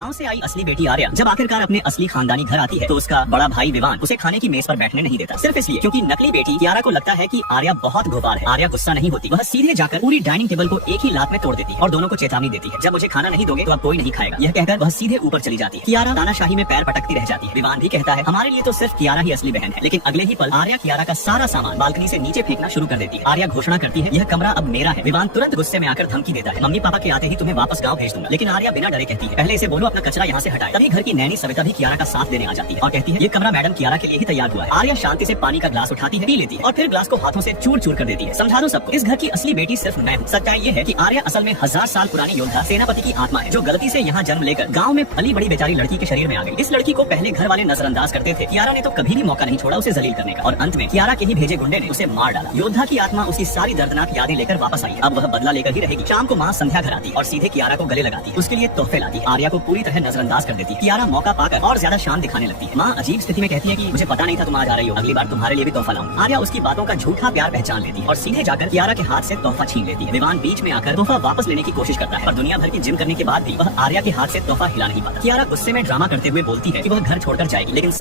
गांव से आई असली बेटी आर्या जब आखिरकार अपने असली खानदानी घर आती है तो उसका बड़ा भाई विवान उसे खाने की मेज पर बैठने नहीं देता, सिर्फ इसलिए क्योंकि नकली बेटी कियारा को लगता है कि आर्या बहुत गोपाल है। आर्या गुस्सा नहीं होती, वह सीधे जाकर पूरी डाइनिंग टेबल को एक ही लात में तोड़ देती है और दोनों को चेतावनी देती है, जब मुझे खाना नहीं दोगे तो अब कोई नहीं खाएगा। यह कहकर वह सीधे ऊपर चली जाती है। कियारा तानाशाही में पैर पटकती रह जाती है। विवान भी कहता है हमारे लिए तो सिर्फ कियारा ही असली बहन है, लेकिन अगले ही पल आर्या कियारा का सारा सामान बालकनी से नीचे फेंकना शुरू कर देती है। आर्या घोषणा करती है यह कमरा अब मेरा है। विवान तुरंत गुस्से में आकर धमकी देता है, मम्मी पापा के आते ही तुम्हें वापस गाँव भेज दूंगा। लेकिन आर्या बिना डरे कहती है पहले इसे बोलो अपना कचरा यहाँ से हटाए। तभी घर की नैनी सविता भी कियारा का साथ देने आ जाती है और कहती है ये कमरा मैडम कियारा के लिए ही तैयार हुआ है। आर्या शांति से पानी का ग्लास उठाती है, पी लेती है और फिर ग्लास को हाथों से चूर चूर कर देती है। समझा दो सबको, इस घर की असली बेटी सिर्फ मैं हूँ। सच्चाई ये है कि आर्या असल में 1000 साल पुरानी योद्धा सेनापति की आत्मा है जो गलती से यहाँ जन्म लेकर गाँव में फली बड़ी बेचारी लड़की के शरीर में आ गई। इस लड़की को पहले घर वाले नजरअंदाज करते थे, कियारा ने तो कभी भी मौका नहीं छोड़ा उसे जलील करने का और अंत में कियारा के ही भेजे गुंडे ने उसे मार डाला। योद्धा की आत्मा उसकी सारी दर्दनाक यादें लेकर वापस आई। अब वह बदला लेकर ही रहेगी। शाम को माँ संध्या घर आती और सीधे कियारा को गले लगाती, उसके लिए तोहफे लाती। आर्या को पूरी तरह नजरअंदाज कर देती। कियारा मौका पाकर और ज्यादा शान दिखाने लगती है। माँ अजीब स्थिति में कहती है कि मुझे पता नहीं था तुम आज आ रही हो, अगली बार तुम्हारे लिए भी तोहफा लाऊं। आर्या उसकी बातों का झूठा प्यार पहचान लेती है और सीधे जाकर कियारा के हाथ से तोहफा छीन लेती है। विवान बीच में आकर तोहफा वापस लेने की कोशिश करता है, पर दुनिया भर की जिम करने के बाद भी वह आर्या के हाथ से तोहफा हिला नहीं पाता। कियारा गुस्से में ड्रामा करते हुए बोलती है कि वह घर छोड़कर जाएगी, लेकिन